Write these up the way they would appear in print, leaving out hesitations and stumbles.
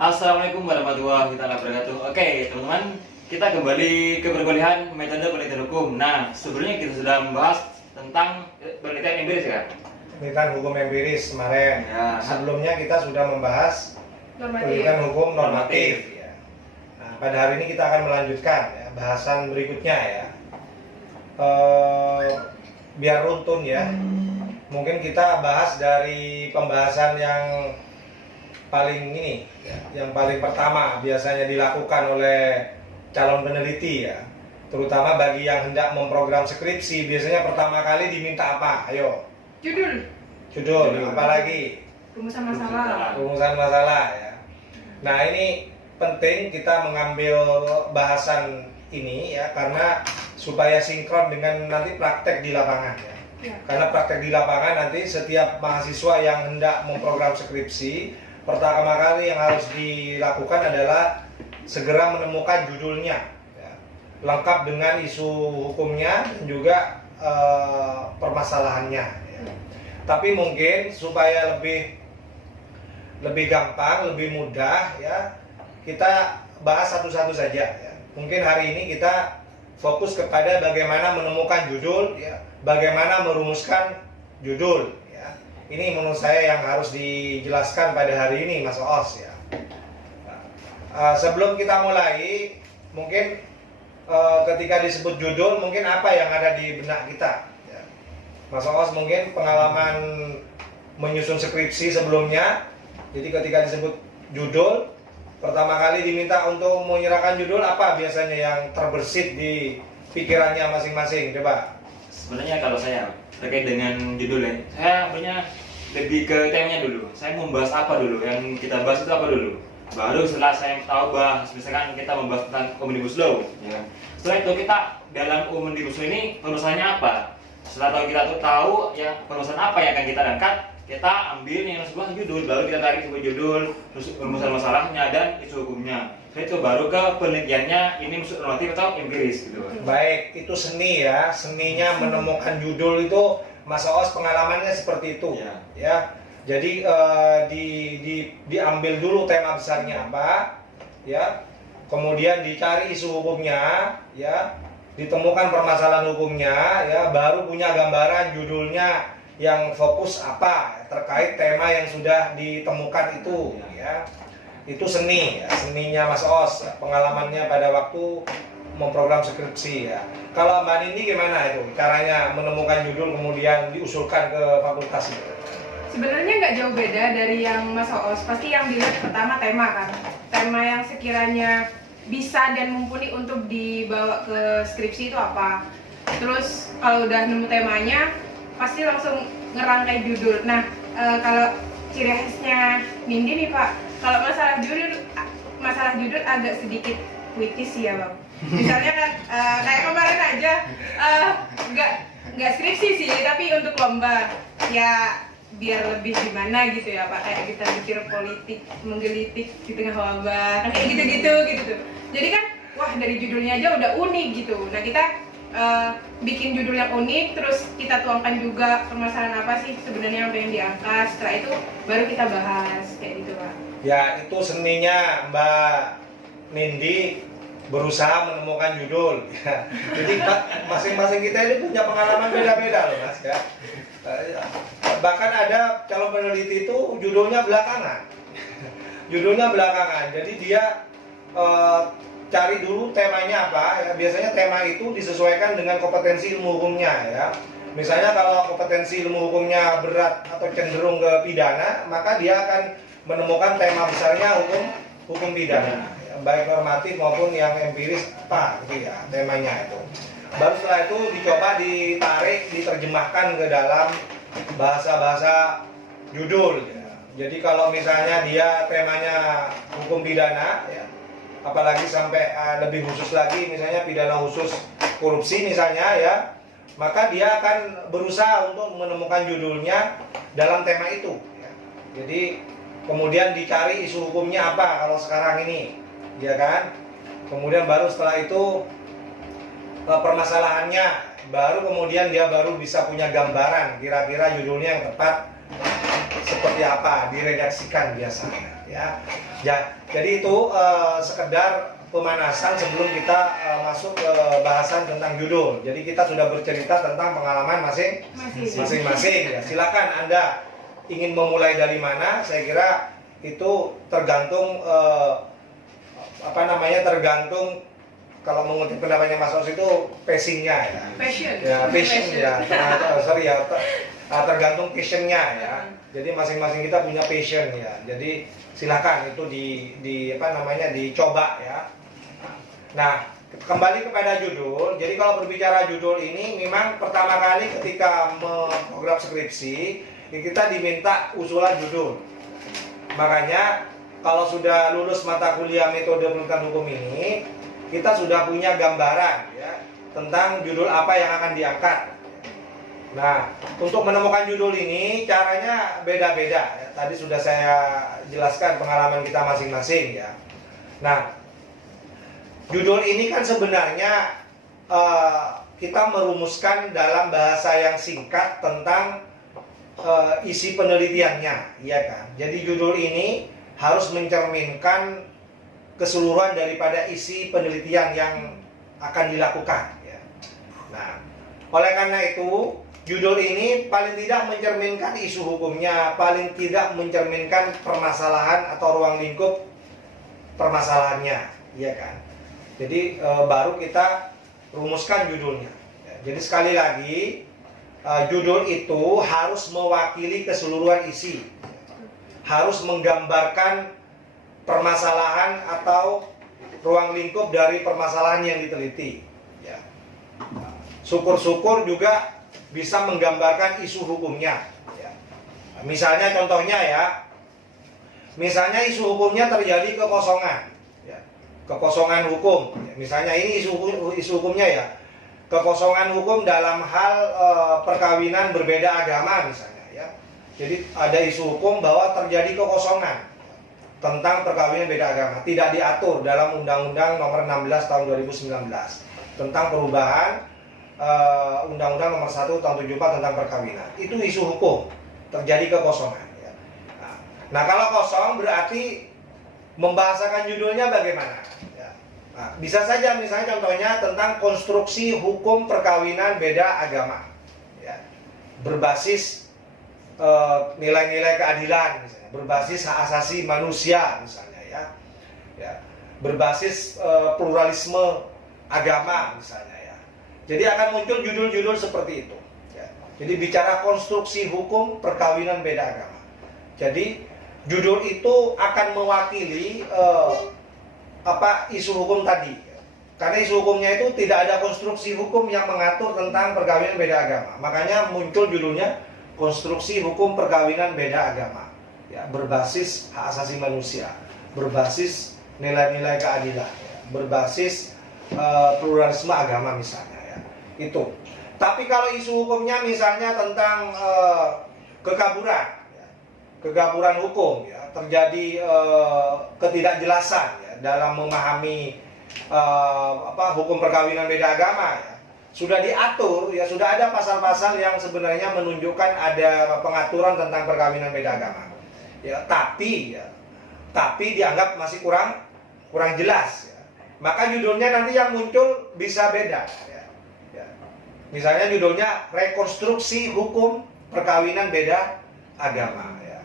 Assalamualaikum warahmatullahi wabarakatuh. Oke, teman-teman, kita kembali ke perkuliahan metode penelitian hukum. Nah, sebelumnya kita sudah membahas tentang penelitian empiris ya. Penelitian hukum empiris kemarin. Ya. Sebelumnya kita sudah membahas penelitian hukum normatif. Ya. Nah, pada hari ini kita akan melanjutkan ya, bahasan berikutnya ya. Biar runtun ya. Mungkin kita bahas dari pembahasan yang paling ini, ya, yang paling pertama biasanya dilakukan oleh calon peneliti ya, terutama bagi yang hendak memprogram skripsi. Biasanya pertama kali diminta apa? Ayo. Judul. Apalagi? Rumusan masalah. Rumusan masalah ya. Nah, ini penting kita mengambil bahasan ini ya, karena supaya sinkron dengan nanti praktek di lapangan ya. Karena praktek di lapangan nanti setiap mahasiswa yang hendak memprogram skripsi, pertama kali yang harus dilakukan adalah segera menemukan judulnya ya, lengkap dengan isu hukumnya dan juga permasalahannya ya. Tapi mungkin supaya lebih gampang, lebih mudah ya, kita bahas satu-satu saja ya. Mungkin hari ini kita fokus kepada bagaimana menemukan judul ya, bagaimana merumuskan judul. Ini menurut saya yang harus dijelaskan pada hari ini, Mas Oos ya. Sebelum kita mulai, mungkin ketika disebut judul, mungkin apa yang ada di benak kita? Ya. Mas Oos mungkin pengalaman menyusun skripsi sebelumnya, jadi ketika disebut judul, pertama kali diminta untuk menyerahkan judul, apa biasanya yang terbersit di pikirannya masing-masing? Coba. Sebenarnya kalau saya terkait dengan judulnya, saya punya lebih ke temanya dulu. Saya membahas apa dulu, yang kita bahas itu apa dulu. Baru setelah saya tahu bahas, misalkan kita membahas tentang Omnibus Law ya. Setelah itu kita dalam Omnibus Law ini perusahaannya apa. Setelah kita tahu ya perusahaan apa yang akan kita angkat, kita ambil yang sebuah judul, baru kita tarik sebuah judul, terus rumusan masalahnya dan isu hukumnya. Setelah itu baru ke penelitiannya, ini maksud normatif atau empiris gitu. Baik, itu seni ya, seninya menemukan judul itu. Mas Oos pengalamannya seperti itu ya. Jadi diambil dulu tema besarnya apa ya, kemudian dicari isu hukumnya ya, ditemukan permasalahan hukumnya ya, baru punya gambaran judulnya yang fokus apa terkait tema yang sudah ditemukan itu ya. Itu seni ya, seninya Mas Oos, pengalamannya pada waktu memprogram skripsi ya. Kalau Mbak Nindi gimana itu caranya menemukan judul kemudian diusulkan ke fakultas itu? Sebenarnya nggak jauh beda dari yang Mas Oos. Pasti yang dilihat pertama tema kan, tema yang sekiranya bisa dan mumpuni untuk dibawa ke skripsi itu apa. Terus kalau udah nemu temanya, pasti langsung ngerangkai judul. Nah, kalau ciri khasnya Nindi nih Pak, kalau masalah judul agak sedikit puitis sih ya Bang. Misalnya kan kayak kemarin aja nggak skripsi sih, tapi untuk lomba ya biar lebih gimana gitu ya Pak, kayak kita mikir politik menggelitik di tengah wabah kayak gitu. Jadi kan wah dari judulnya aja udah unik gitu. Nah kita bikin judul yang unik, terus kita tuangkan juga permasalahan apa sih sebenarnya yang pengen diangkat. Setelah itu baru kita bahas kayak gitu Pak. Ya itu seninya Mbak Nindi berusaha menemukan judul ya. Jadi masing-masing kita ini punya pengalaman beda-beda loh Mas ya. Bahkan ada calon peneliti itu judulnya belakangan. Judulnya belakangan. Jadi dia cari dulu temanya apa ya. Biasanya tema itu disesuaikan dengan kompetensi ilmu hukumnya ya. Misalnya kalau kompetensi ilmu hukumnya berat atau cenderung ke pidana, maka dia akan menemukan tema besarnya hukum pidana, baik normatif maupun yang empiris apa gitu ya temanya itu. Baru setelah itu dicoba ditarik, diterjemahkan ke dalam bahasa-bahasa judul ya. Jadi kalau misalnya dia temanya hukum pidana ya, apalagi sampai lebih khusus lagi misalnya pidana khusus korupsi misalnya ya, maka dia akan berusaha untuk menemukan judulnya dalam tema itu ya. Jadi kemudian dicari isu hukumnya apa kalau sekarang ini ya kan, kemudian baru setelah itu permasalahannya, baru kemudian dia baru bisa punya gambaran kira-kira judulnya yang tepat seperti apa diredaksikan biasanya ya. Jadi itu sekedar pemanasan sebelum kita masuk ke bahasan tentang judul. Jadi kita sudah bercerita tentang pengalaman masing-masing. Ya. Silakan Anda ingin memulai dari mana? Saya kira itu tergantung tergantung kalau mengutip pendapatnya Mas Os itu passingnya ya. Passion ya. Tergantung passionnya ya. Jadi masing-masing kita punya passion ya. Jadi silakan itu dicoba ya. Nah, kembali kepada judul. Jadi kalau berbicara judul ini memang pertama kali ketika memprogram skripsi kita diminta usulan judul. Makanya kalau sudah lulus mata kuliah metode penelitian hukum ini, kita sudah punya gambaran ya tentang judul apa yang akan diangkat. Nah, untuk menemukan judul ini caranya beda-beda. Ya. Tadi sudah saya jelaskan pengalaman kita masing-masing ya. Nah, judul ini kan sebenarnya kita merumuskan dalam bahasa yang singkat tentang isi penelitiannya, ya kan? Jadi judul ini harus mencerminkan keseluruhan daripada isi penelitian yang akan dilakukan. Ya. Nah, oleh karena itu judul ini paling tidak mencerminkan isu hukumnya, paling tidak mencerminkan permasalahan atau ruang lingkup permasalahannya, ya kan? Jadi baru kita rumuskan judulnya. Ya, jadi sekali lagi judul itu harus mewakili keseluruhan isi, harus menggambarkan permasalahan atau ruang lingkup dari permasalahan yang diteliti. Ya. Syukur-syukur juga bisa menggambarkan isu hukumnya. Ya. Misalnya contohnya ya, misalnya isu hukumnya terjadi kekosongan, ya. Kekosongan hukum. Ya. Misalnya ini isu hukumnya ya. Kekosongan hukum dalam hal perkawinan berbeda agama misalnya ya. Jadi ada isu hukum bahwa terjadi kekosongan tentang perkawinan beda agama, tidak diatur dalam Undang-Undang Nomor 16 Tahun 2019 tentang perubahan Undang-Undang Nomor 1 Tahun 74 tentang perkawinan. Itu isu hukum, terjadi kekosongan ya. Nah, kalau kosong berarti membahasakan judulnya bagaimana? Nah, bisa saja misalnya contohnya tentang konstruksi hukum perkawinan beda agama ya. Berbasis nilai-nilai keadilan misalnya, berbasis hak asasi manusia misalnya ya. Berbasis pluralisme agama misalnya ya. Jadi akan muncul judul-judul seperti itu ya. Jadi bicara konstruksi hukum perkawinan beda agama. Jadi judul itu akan mewakili isu hukum tadi. Karena isu hukumnya itu tidak ada konstruksi hukum yang mengatur tentang perkawinan beda agama. Makanya muncul judulnya konstruksi hukum perkawinan beda agama. Ya, berbasis hak asasi manusia, berbasis nilai-nilai keadilan, ya, berbasis pluralisme agama misalnya ya. Itu. Tapi kalau isu hukumnya misalnya tentang kekaburan, ya, kegaburan hukum ya, terjadi ketidakjelasan ya, dalam memahami hukum perkawinan beda agama ya. Sudah diatur ya, sudah ada pasal-pasal yang sebenarnya menunjukkan ada pengaturan tentang perkawinan beda agama. Ya, tapi dianggap masih kurang jelas ya. Maka judulnya nanti yang muncul bisa beda ya. Ya. Misalnya judulnya rekonstruksi hukum perkawinan beda agama ya.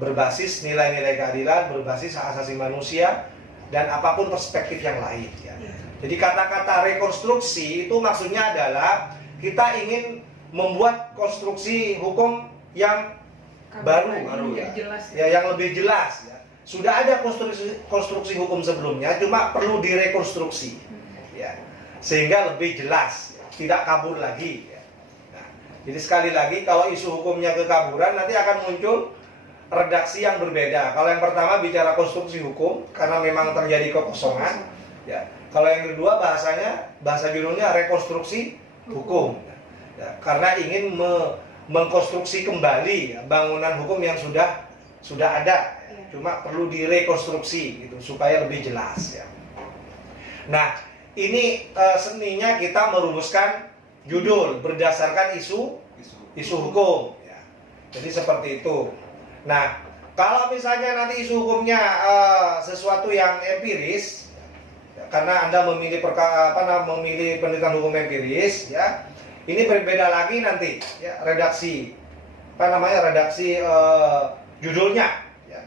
Berbasis nilai-nilai keadilan, berbasis hak asasi manusia, dan apapun perspektif yang lain ya. Jadi kata-kata rekonstruksi itu maksudnya adalah kita ingin membuat konstruksi hukum yang baru ya. Ya, yang lebih jelas ya. Sudah ada konstruksi hukum sebelumnya, cuma perlu direkonstruksi ya. Sehingga lebih jelas ya. Tidak kabur lagi ya. Nah, jadi sekali lagi kalau isu hukumnya kekaburan nanti akan muncul redaksi yang berbeda. Kalau yang pertama bicara konstruksi hukum karena memang terjadi kekosongan ya. Kalau yang kedua bahasa judulnya rekonstruksi hukum ya. Karena ingin mengkonstruksi kembali ya, bangunan hukum yang sudah ada ya. Cuma perlu direkonstruksi gitu supaya lebih jelas ya. Nah, ini seninya kita merumuskan judul berdasarkan isu hukum ya. Jadi seperti itu. Nah, Kalau misalnya nanti isu hukumnya sesuatu yang empiris, karena Anda memilih memilih penelitian hukum empiris, ya, ini berbeda lagi nanti, ya, redaksi judulnya. Ya.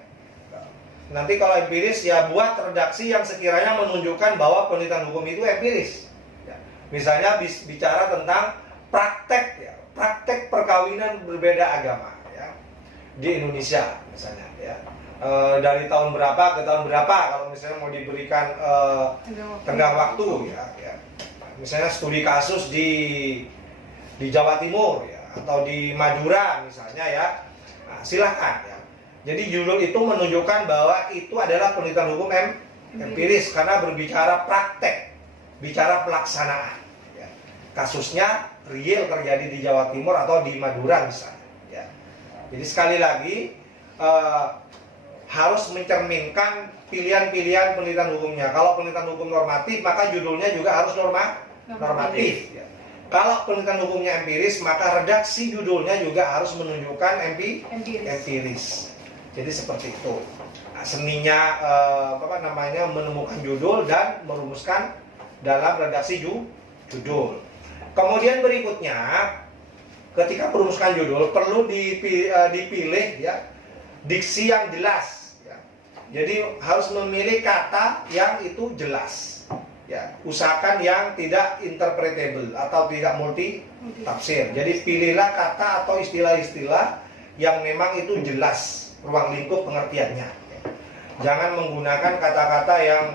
Nanti kalau empiris, ya buat redaksi yang sekiranya menunjukkan bahwa penelitian hukum itu empiris. Ya. Misalnya bicara tentang praktek perkawinan berbeda agama, ya, di Indonesia misalnya, ya. Dari tahun berapa ke tahun berapa kalau misalnya mau diberikan tenggang waktu, ya. Misalnya studi kasus di Jawa Timur, ya, atau di Madura misalnya, ya. Nah, silahkan, ya. Jadi judul itu menunjukkan bahwa itu adalah penelitian hukum empiris karena berbicara praktek, bicara pelaksanaan, ya. Kasusnya real terjadi di Jawa Timur atau di Madura misalnya, ya. Jadi sekali lagi harus mencerminkan pilihan-pilihan penelitian hukumnya. Kalau penelitian hukum normatif, maka judulnya juga harus normatif. Ya. Kalau penelitian hukumnya empiris, maka redaksi judulnya juga harus menunjukkan empiris. Jadi seperti itu. Nah, seninya menemukan judul dan merumuskan dalam redaksi judul. Kemudian berikutnya, ketika merumuskan judul perlu dipilih, ya, diksi yang jelas, ya. Jadi harus memilih kata yang itu jelas, ya. Usahakan yang tidak interpretable atau tidak multi tafsir. Jadi pilihlah kata atau istilah-istilah yang memang itu jelas ruang lingkup pengertiannya, ya. Jangan menggunakan kata-kata yang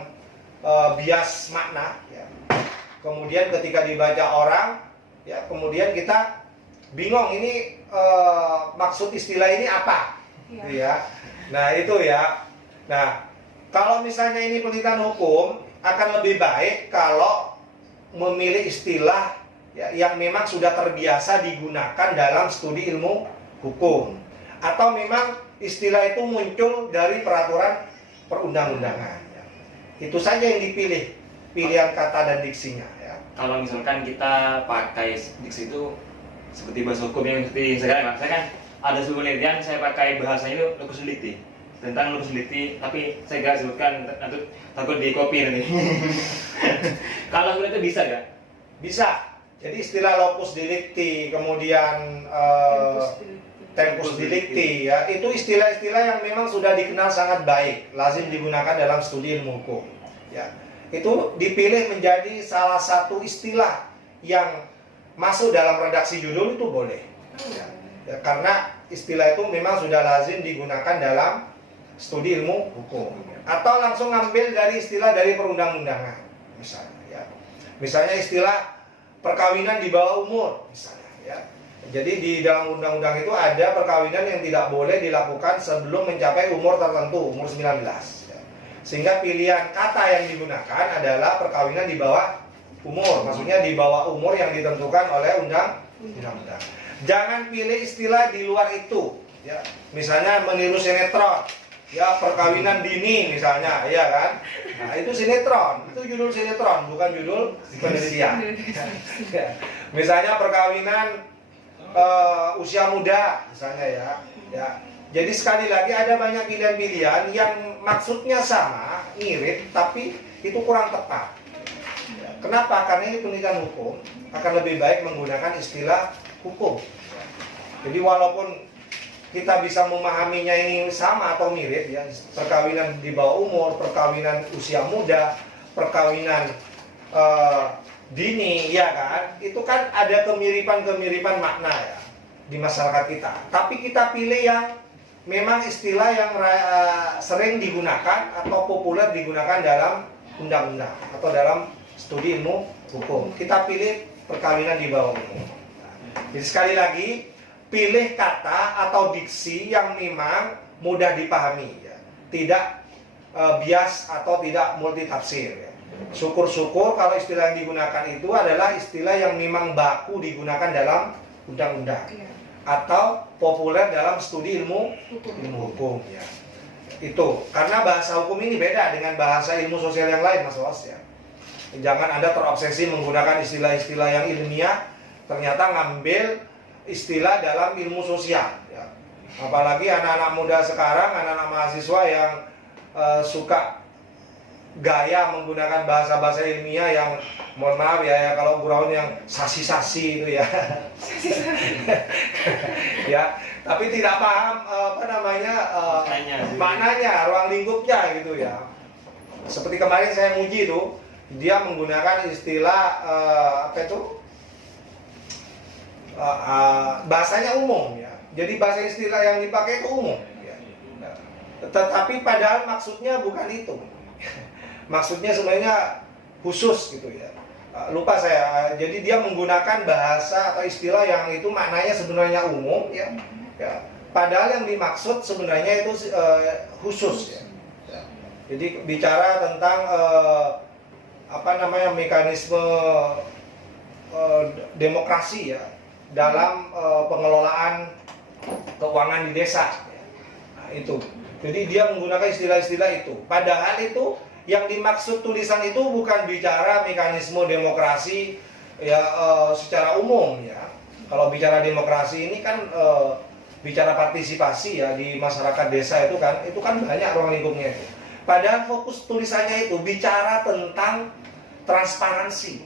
bias makna, ya. Kemudian ketika dibaca orang, ya, kemudian kita bingung ini maksud istilah ini apa, ya. Ya. Nah itu, ya. Nah kalau misalnya ini penelitian hukum, akan lebih baik kalau memilih istilah, ya, yang memang sudah terbiasa digunakan dalam studi ilmu hukum, atau memang istilah itu muncul dari peraturan perundang-undangan, ya. Itu saja yang dipilih, pilihan kata dan diksinya, ya. Kalau misalkan kita pakai diksi itu seperti bahasa hukum yang seperti sekarang, saya kan ada sebuah penelitian saya pakai bahasanya itu locus delicti, tentang locus delicti, tapi saya nggak sebutkan takut di copy nanti. Kalau seperti itu bisa nggak? Bisa. Jadi istilah locus delicti, kemudian tempus delicti, ya, itu istilah-istilah yang memang sudah dikenal sangat baik, lazim digunakan dalam studi ilmu hukum, ya. Itu dipilih menjadi salah satu istilah yang masuk dalam redaksi judul itu boleh, ya. Ya, karena istilah itu memang sudah lazim digunakan dalam studi ilmu hukum, atau langsung ngambil dari istilah dari perundang-undangan misalnya, ya. Misalnya istilah perkawinan di bawah umur misalnya, ya. Jadi di dalam undang-undang itu ada perkawinan yang tidak boleh dilakukan sebelum mencapai umur tertentu, umur 19, ya. Sehingga pilihan kata yang digunakan adalah perkawinan di bawah umur, maksudnya di bawah umur yang ditentukan oleh undang-undang. Jangan pilih istilah di luar itu, ya. Misalnya meniru sinetron, ya, perkawinan dini misalnya, ya kan? Nah itu sinetron, itu judul sinetron, bukan judul penelitian. Ya. Misalnya perkawinan usia muda misalnya, ya. Jadi sekali lagi ada banyak pilihan-pilihan yang maksudnya sama, mirip, tapi itu kurang tepat. Ya. Kenapa? Karena ini penelitian hukum, akan lebih baik menggunakan istilah hukum. Jadi walaupun kita bisa memahaminya ini sama atau mirip, ya, perkawinan di bawah umur, perkawinan usia muda, perkawinan dini, ya kan, itu kan ada kemiripan makna, ya, di masyarakat kita. Tapi kita pilih yang memang istilah yang sering digunakan atau populer digunakan dalam undang-undang atau dalam studi ilmu hukum. Kita pilih perkawinan di bawah umur. Jadi sekali lagi, pilih kata atau diksi yang memang mudah dipahami, ya. Tidak bias atau tidak multitafsir, ya. Syukur-syukur kalau istilah yang digunakan itu adalah istilah yang memang baku digunakan dalam undang-undang, ya, atau populer dalam studi ilmu hukum, ya. Itu karena bahasa hukum ini beda dengan bahasa ilmu sosial yang lain, Mas Los, ya. Jangan Anda terobsesi menggunakan istilah-istilah yang ilmiah, ternyata ngambil istilah dalam ilmu sosial, ya. Apalagi anak-anak muda sekarang, anak-anak mahasiswa yang suka gaya menggunakan bahasa-bahasa ilmiah yang mohon maaf ya, kalau Gurawan yang sasi-sasi itu ya. Ya, tapi tidak paham apa namanya maknanya, ruang lingkupnya gitu ya. Seperti kemarin saya muji itu, dia menggunakan istilah apa itu? Bahasanya umum ya. Jadi bahasa istilah yang dipakai itu umum ya. Tetapi padahal maksudnya bukan itu. Maksudnya sebenarnya khusus gitu ya. Lupa saya. Jadi dia menggunakan bahasa atau istilah yang itu maknanya sebenarnya umum ya. Padahal yang dimaksud sebenarnya itu khusus ya. Jadi bicara tentang apa namanya mekanisme demokrasi ya dalam pengelolaan keuangan di desa. Nah, itu. Jadi dia menggunakan istilah-istilah itu. Padahal itu yang dimaksud tulisan itu bukan bicara mekanisme demokrasi ya secara umum ya. Kalau bicara demokrasi ini kan bicara partisipasi ya di masyarakat desa itu kan banyak ruang lingkupnya itu. Padahal fokus tulisannya itu bicara tentang transparansi.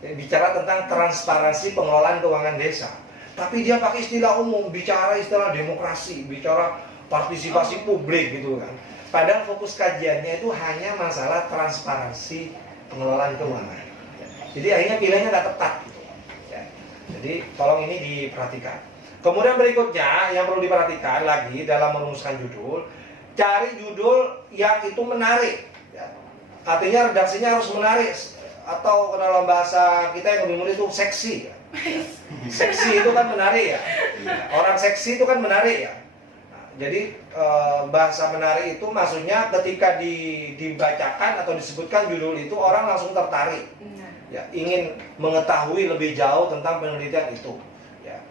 Bicara tentang transparansi pengelolaan keuangan desa. Tapi dia pakai istilah umum, bicara istilah demokrasi, bicara partisipasi publik gitu kan. Padahal fokus kajiannya itu hanya masalah transparansi pengelolaan keuangan. Jadi akhirnya pilihannya nggak tepat gitu. Ya. Jadi tolong ini diperhatikan. Kemudian berikutnya yang perlu diperhatikan lagi dalam merumuskan judul, cari judul yang itu menarik. Ya. Artinya redaksinya harus menarik atau dalam bahasa kita yang lebih mudah itu seksi. Ya. Seksi itu kan menarik ya. Orang seksi itu kan menarik ya. Jadi bahasa menarik itu maksudnya ketika dibacakan atau disebutkan judul itu orang langsung tertarik, ya, ingin mengetahui lebih jauh tentang penelitian itu. Ya.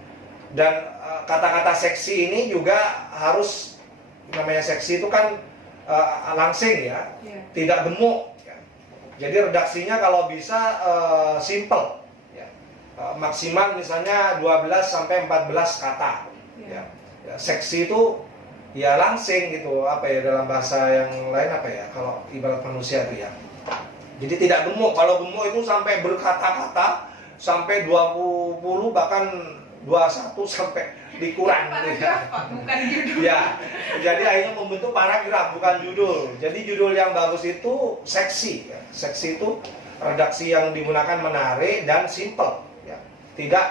Dan kata-kata seksi ini juga harus, namanya seksi itu kan langsing ya, tidak gemuk. Ya. Jadi redaksinya kalau bisa simple, ya. Maksimal misalnya 12 sampai 14 kata. Ya. Ya, seksi itu ya langsing gitu, apa ya dalam bahasa yang lain apa ya, kalau ibarat manusia itu ya. Jadi tidak gemuk. Kalau gemuk itu sampai berkata-kata sampai 20 bahkan 21 sampai dikurang gitu ya. Bukan judul. Ya. Jadi akhirnya membentuk paragraf bukan judul. Jadi judul yang bagus itu seksi ya. Seksi itu redaksi yang digunakan menarik dan simple ya. Tidak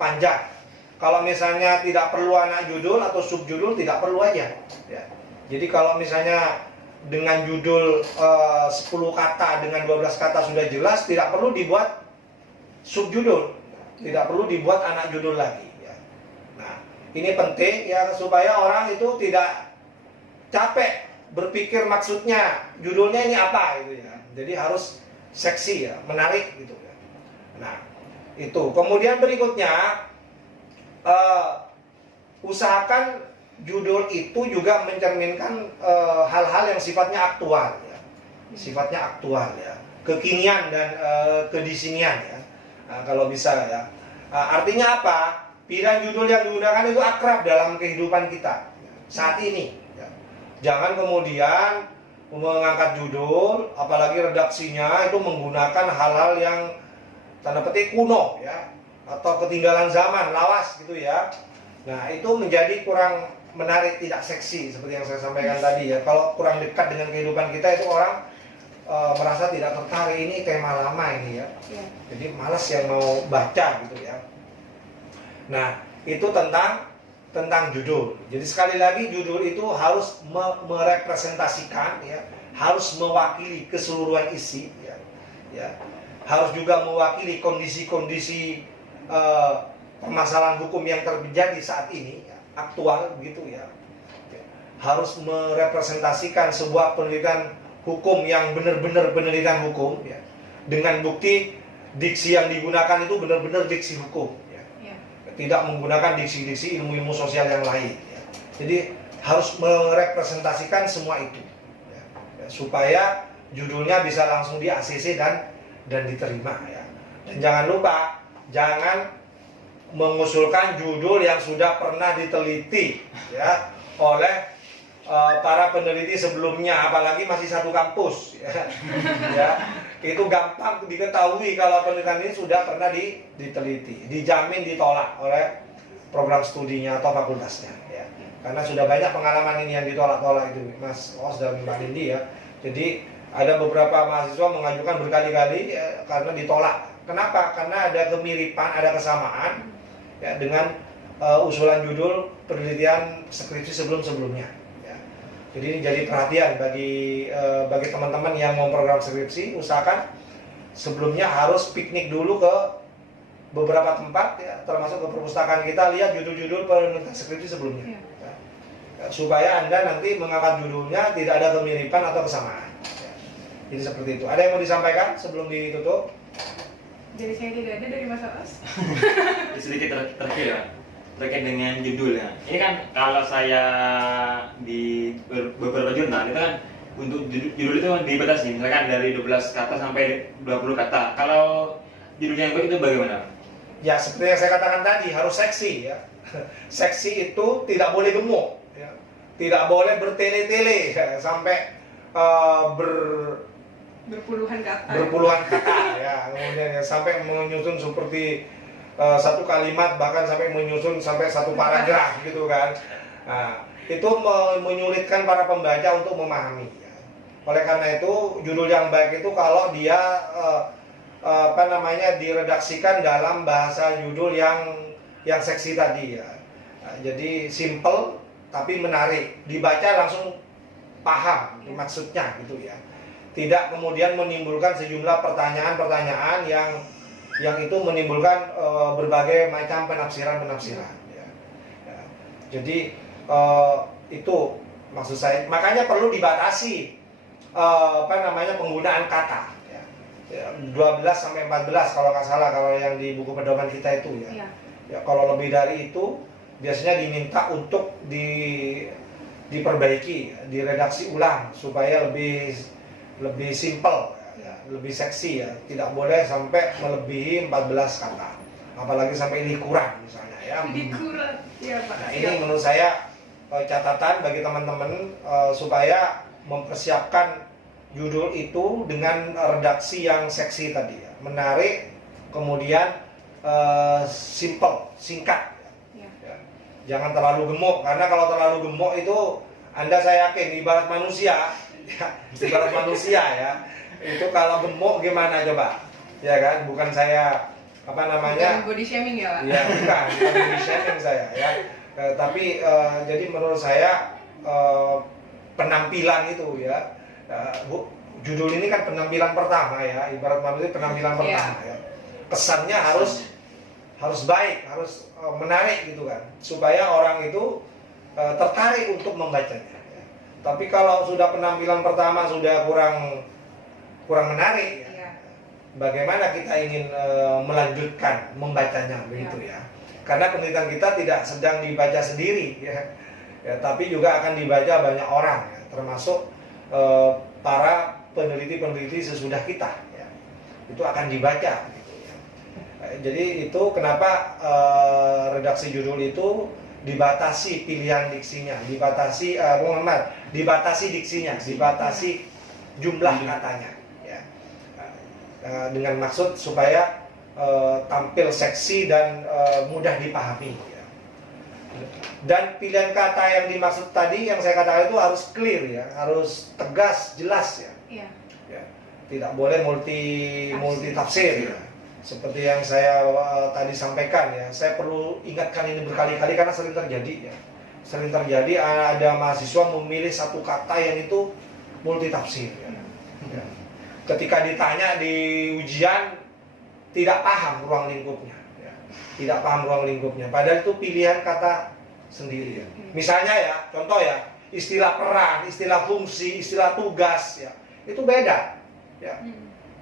panjang. Kalau misalnya tidak perlu anak judul atau subjudul tidak perlu aja ya. Jadi kalau misalnya dengan judul 10 kata dengan 12 kata sudah jelas, tidak perlu dibuat subjudul, tidak perlu dibuat anak judul lagi ya. Nah, ini penting ya supaya orang itu tidak capek berpikir maksudnya judulnya ini apa gitu ya. Jadi harus seksi ya, menarik gitu ya. Nah, itu. Kemudian berikutnya usahakan judul itu juga mencerminkan hal-hal yang sifatnya aktual ya. Sifatnya aktual ya, kekinian dan kedisinian ya. Nah, kalau bisa ya. Artinya apa? Pilihan judul yang digunakan itu akrab dalam kehidupan kita saat ini ya. Jangan kemudian mengangkat judul apalagi redaksinya itu menggunakan hal-hal yang tanda petik kuno ya, atau ketinggalan zaman, lawas gitu ya. Nah, itu menjadi kurang menarik, tidak seksi seperti yang saya sampaikan tadi ya. Kalau kurang dekat dengan kehidupan kita itu orang merasa tidak tertarik, ini tema lama ini ya. Jadi malas yang mau baca gitu ya. Nah, itu tentang judul. Jadi sekali lagi judul itu harus merepresentasikan ya, harus mewakili keseluruhan isi ya. Ya. Harus juga mewakili kondisi-kondisi permasalahan hukum yang terjadi saat ini ya, aktual begitu ya. Harus merepresentasikan sebuah penelitian hukum yang benar-benar penelitian hukum ya, dengan bukti diksi yang digunakan itu benar-benar diksi hukum ya. Tidak menggunakan diksi-diksi ilmu-ilmu sosial yang lain ya. Jadi harus merepresentasikan semua itu ya, supaya judulnya bisa langsung di ACC dan diterima ya. Dan jangan lupa, jangan mengusulkan judul yang sudah pernah diteliti ya oleh para peneliti sebelumnya, apalagi masih satu kampus ya. Ya, itu gampang diketahui kalau penelitian ini sudah pernah diteliti, dijamin ditolak oleh program studinya atau fakultasnya ya. Karena sudah banyak pengalaman ini yang ditolak-tolak itu Mas Os dan Mbak Nindi ya. Jadi ada beberapa mahasiswa mengajukan berkali-kali ya, karena ditolak. Kenapa? Karena ada kemiripan, ada kesamaan ya dengan usulan judul penelitian skripsi sebelum-sebelumnya. Jadi ini jadi perhatian bagi teman-teman yang mau program skripsi, usahakan sebelumnya harus piknik dulu ke beberapa tempat ya, termasuk ke perpustakaan kita, lihat judul-judul penelitian skripsi sebelumnya. Ya. Supaya Anda nanti mengangkat judulnya tidak ada kemiripan atau kesamaan. Ya. Jadi seperti itu. Ada yang mau disampaikan sebelum ditutup? Jadi saya tidak ada dari Mas Oos. Sedikit terakhir ya, terkait dengan judul ya. Ini kan kalau saya di beberapa jurnal itu kan untuk judul itu dibatasi, misalkan dari 12 kata sampai 20 kata. Kalau judulnya yang baik itu bagaimana? Ya seperti yang saya katakan tadi, harus seksi ya. Seksi itu tidak boleh gemuk ya. Tidak boleh bertele-tele ya, sampai Berpuluhan kata. berpuluhan kata ya. Kemudian ya, sampai menyusun seperti satu kalimat, bahkan sampai menyusun sampai satu paragraf gitu kan. Nah, itu menyulitkan para pembaca untuk memahami ya. Oleh karena itu judul yang baik itu kalau dia diredaksikan dalam bahasa judul yang seksi tadi ya. Nah, jadi simple tapi menarik, dibaca langsung paham maksudnya gitu ya. Tidak kemudian menimbulkan sejumlah pertanyaan-pertanyaan yang itu menimbulkan berbagai macam penafsiran-penafsiran ya. Ya. Jadi itu maksud saya, makanya perlu dibatasi penggunaan kata ya. 12 sampai 14 kalau nggak salah, kalau yang di buku pedoman kita itu ya. Ya, kalau lebih dari itu biasanya diminta untuk diperbaiki, diredaksi ulang supaya lebih simple ya, lebih seksi ya. Tidak boleh sampai melebihi 14 kata, apalagi sampai ini kurang misalnya ya. Kurang ya Pak. Nah, ini menurut saya catatan bagi teman-teman supaya mempersiapkan judul itu dengan redaksi yang seksi tadi ya. Menarik, kemudian simple, singkat ya. Ya. Jangan terlalu gemuk, karena kalau terlalu gemuk itu Anda, saya yakin ibarat manusia ya, ibarat manusia ya. Itu kalau gemuk gimana coba? Ya kan, bukan saya Bukan body shaming ya Pak? Ya, bukan body shaming saya ya. Tapi jadi menurut saya penampilan itu ya, judul ini kan penampilan pertama ya, ibarat manusia penampilan pertama ya. Kesannya harus baik, harus menarik gitu kan, supaya orang itu tertarik untuk membacanya. Ya. Tapi kalau sudah penampilan pertama sudah kurang menarik, ya, bagaimana kita ingin melanjutkan membacanya begitu ya? Karena penelitian kita tidak sedang dibaca sendiri ya, tapi juga akan dibaca banyak orang ya, termasuk para peneliti-peneliti sesudah kita ya. Itu akan dibaca gitu ya. Jadi itu kenapa redaksi judul itu dibatasi pilihan diksinya, dibatasi diksinya, dibatasi jumlah katanya ya. Dengan maksud supaya tampil seksi dan mudah dipahami ya. Dan pilihan kata yang dimaksud tadi yang saya katakan itu harus clear ya, harus tegas, jelas ya. Iya. Ya. Tidak boleh multi tafsir ya. Seperti yang saya tadi sampaikan ya, saya perlu ingatkan ini berkali-kali karena sering terjadi ya. Sering terjadi ada mahasiswa memilih satu kata yang itu multi tafsir ya. Ya. Ketika ditanya di ujian tidak paham ruang lingkupnya ya. Tidak paham ruang lingkupnya, padahal itu pilihan kata sendiri ya. Misalnya ya, contoh ya, istilah peran, istilah fungsi, istilah tugas ya, itu beda ya.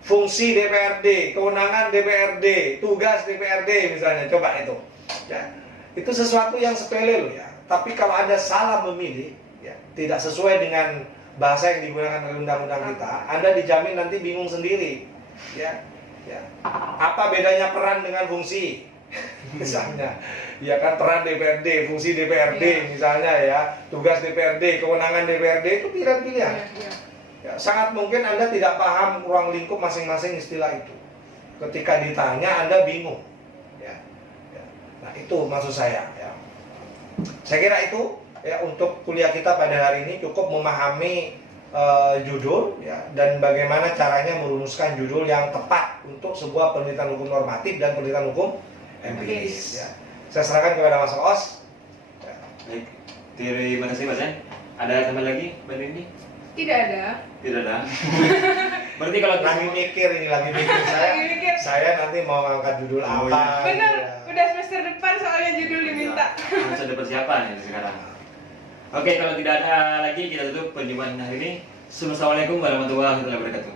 Fungsi DPRD, kewenangan DPRD, tugas DPRD misalnya, coba itu ya. Itu sesuatu yang sepele loh ya. Tapi kalau Anda salah memilih ya, tidak sesuai dengan bahasa yang digunakan oleh undang-undang kita, Anda dijamin nanti bingung sendiri ya. Ya. Apa bedanya peran dengan fungsi? misalnya, ya kan peran DPRD, fungsi DPRD Iya. misalnya ya, tugas DPRD, kewenangan DPRD itu pilihan-pilihan. Iya. Ya, sangat mungkin Anda tidak paham ruang lingkup masing-masing istilah itu. Ketika ditanya Anda bingung. Ya. Ya. Nah itu maksud saya. Ya. Saya kira itu ya untuk kuliah kita pada hari ini cukup memahami judul ya, dan bagaimana caranya merumuskan judul yang tepat untuk sebuah penelitian hukum normatif dan penelitian hukum empiris. Ya. Saya serahkan kepada Mas Oos. Ya. Baik, terima kasih Mas Yan. Ada tambah lagi Mbak Nindi? Tidak ada. Tidak ada. Berarti kalau Lagi mikir ini, lagi mikir saya. Lagi mikir. Saya nanti mau ngangkat judul Oh, apa? iya. Bener, ya. udah semester depan soalnya judul diminta. harus ada persiapan ya sekarang. Oke, kalau tidak ada lagi kita tutup perjumpaan hari ini. Assalamualaikum warahmatullahi wabarakatuh.